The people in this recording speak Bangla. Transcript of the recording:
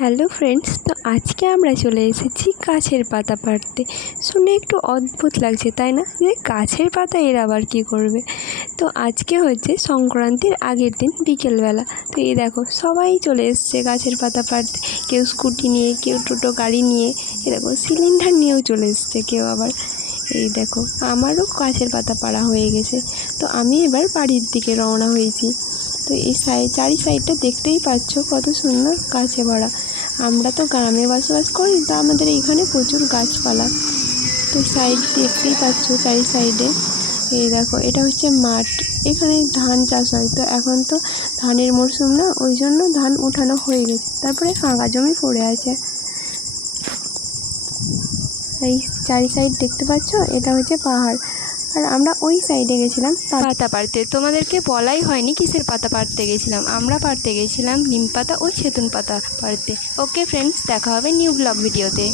হ্যালো ফ্রেন্ডস, তো আজকে আমরা চলে এসেছি গাছের পাতা পাড়তে। শুনে একটু অদ্ভুত লাগছে তাই না, যে গাছের পাতা এর আবার কী করবে। তো আজকে হচ্ছে সংক্রান্তির আগের দিন বিকেলবেলা। তো এই দেখো সবাই চলে এসছে গাছের পাতা পাড়তে, কেউ স্কুটি নিয়ে, কেউ টোটো গাড়ি নিয়ে, এই দেখো সিলিন্ডার নিয়েও চলে এসছে কেউ আবার। এই দেখো আমারও গাছের পাতা পাড়া হয়ে গেছে, তো আমি এবার বাড়ির দিকে রওনা হয়েছি। তো এই চারি সাইডটা দেখতেই পাচ্ছ কত সুন্দর গাছে ভরা। আমরা তো গ্রামে বসবাস করি, তো আমাদের এইখানে প্রচুর গাছপালা। তো সাইড দেখতেই পাচ্ছ চারি সাইডে। এই দেখো এটা হচ্ছে মাঠ, এখানে ধান চাষ হয়। তো এখন তো ধানের মরশুম না, ওই জন্য ধান উঠানো হয়ে গেছে, তারপরে ফাঁকা জমি পড়ে আছে। এই চারি সাইড দেখতে পাচ্ছ, এটা হচ্ছে পাহাড়। আর আমরা ওই সাইডে গেছিলাম পাতা পাড়তে। তোমাদেরকে বলাই হয়নি কিসের পাতা পাড়তে গেছিলাম। আমরা পাড়তে গেছিলাম নিম পাতা ও সেতুন পাতা পাড়তে। ওকে ফ্রেন্ডস, দেখা হবে নিউ ব্লগ ভিডিওতে।